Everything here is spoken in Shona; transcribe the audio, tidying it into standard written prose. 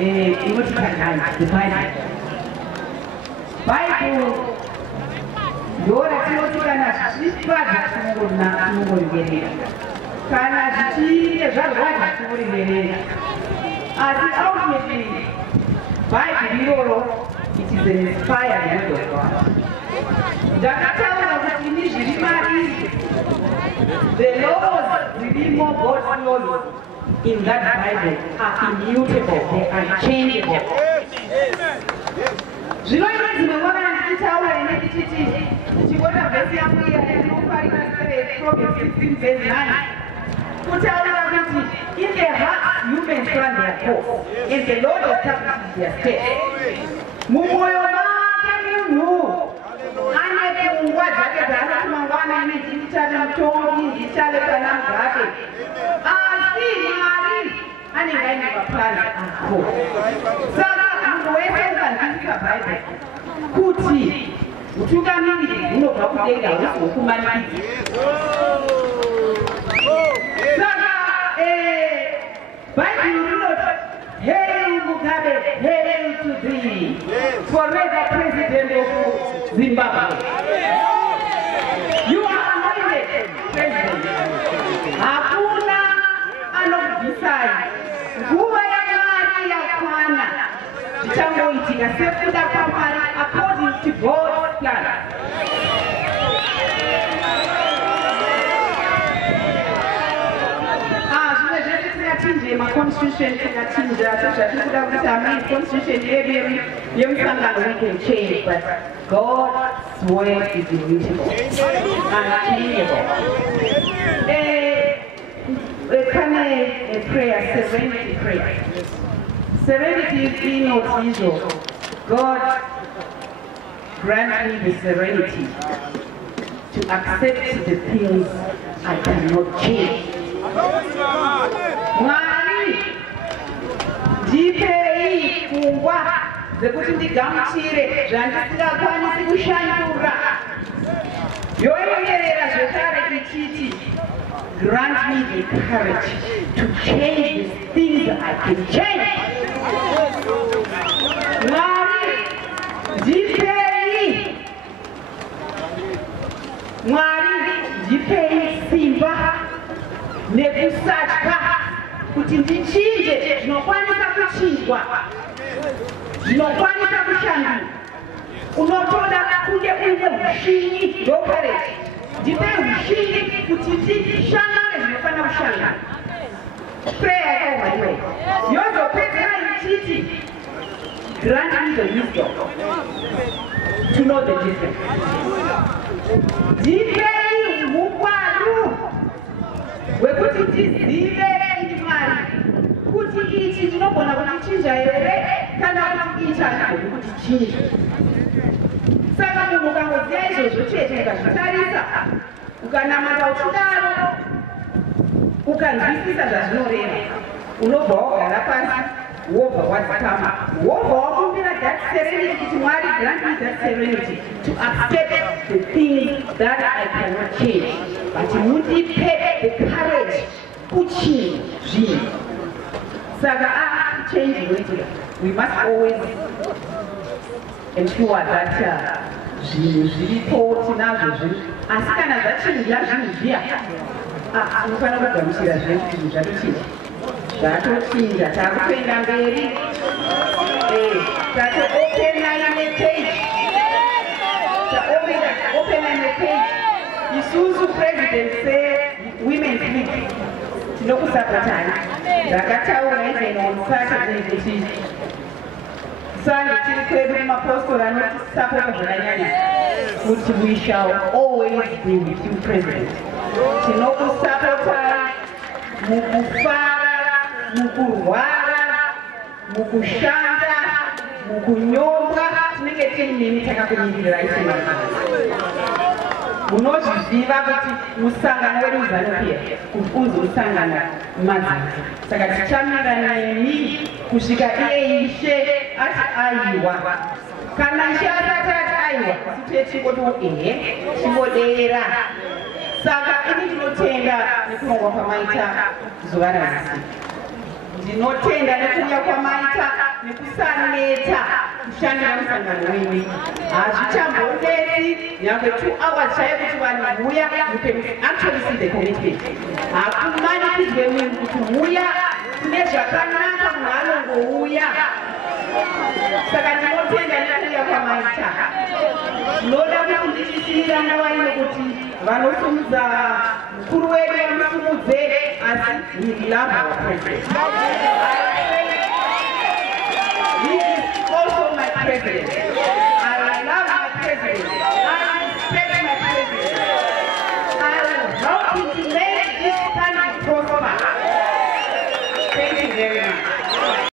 inoti kanhani dzebhaibheri. Bhaibheri ndoratinoti kana zvichifadza tinongoriverera, kana zvichinge zvarwadza tinongoriverera. Asi ultimately Bhaibheri iroro it is an inspired word of God. Ndakataura kuti ini zviri mariri, the laws zirimo, God's laws in that Bible are immutable, they are unchangeable. Zvinoita dzimwe nguva ndichitaura ine ndichiti tichiona vhesi yangu iya inofarira Proverbs 16 verse 9 kutaura kuti in their hearts humans plan their course and the Lord establishes their steps. Mumwoyo make munhu ane pfungwa dzake dzaanoti mangwana ine ndichave mutongi, ndichave kana mugake, asi Mwari anenge aine maplani ako. Saka munhu wese ukanzwisisa Bhaibheri kuti utungamiriri hunobva kudenga husi hwokumanikidza. Saka Bhaibheri rinoti hail Mugabe, hail to thee, forever president of Zimbabwe. You are anointed president. Hakuna anokubvisai. Nguva yaMwari yakwana zvichangoitika sekuda kwaMwari according to God's plan. Tinge constitution tinachinja sezvatikuda kuti ameni constitution yedu yemusangano we can change, but God's word is immutable, unchangeable. Pane a prayer, serenity prayer. Serenity is inotizo. God grant me the serenity to accept the things I cannot change. Mwari ndipei pfungwa dzekuti ndigamuchire zvandisingakwanisi kushandura. Yoenderera zvekare ichiti grant me the courage to change the things I can change. Mwari ndipei, Mwari ndipei simba nekusatya kuti ndichinje zvinokwanisa kuchinjwa, zvinokwanisa kushandurwa. Unotoda kunge uine ushingi ndokureji. Ndipe ushingi kuti ndishandure zvinofana kushandurwa. Prayer yakawaiwe yozopedzera ichiti grant me the wisdom to know the difference. Ndipei ungwaru wekuti ndizive Mwari kuti ichi chinogona kutichinja here kana kuti ichi hatigoni kutichinja. Saka munhu ukangoziva izvozvo chete ukazvitarisa ukanamata uchidaro ukanzwisisa zvazvinoreva, unobva wagara pasi wobva wadzikama, wobva wakumbira that serenity kuti Mwari grant me that serenity to accept the things that I cannot change, but mundipe the courage kuchinja zvinhu. Saka change inoitika, we must always ensure that zvinhu zviripo tinazvo zvinhu, asi kana zvachinja zvinhu zviya tinofanira kugamuchira zvinhu kuti zvinhu zvatochinja. Zvatochinja, takutoenda mberi, tatoopena imwe page, taopena imwe page. Isusu president se-Women's League tinokusapotana. Ndakataura even on Saturday kuti Sunday tiri kwedu kumapostori anotisapota zvakanyanya kuti we shall always be with you president. Tinokusapotai mukufara, mukurwara, mukushanda, mukunyonga. Tinenge tiinemi takakunyingirira isema. Munozviziva kuti musangano wedu uZANU-PF kuti uzomusangana madzidzi. Saka tichamira nemi kusvika iye Ishe ati aiwa. Kana Ishe asati ati aiwa, tichingoti chingodera. Saka ini ndinotenda nekurongwa kwamaita zuva ranhasi. Ndinotenda nekuuya kwamaita nekusaneta kushandira musangano wenyu. Hazvichambonetsi nyangwe 2 hours chaiyo kuti vanhu muya, you can actually see the commitment. Hakumanikidzwe munhu kuti muya kune zvakanaka munhu anongouya. Saka ndinotenda nekuuya kwamaita. Ndinoda kuti ndichisiyira nguva ino kuti vanosumudza mukuru wedu vamusumudze, asi we love our president. He is also my president.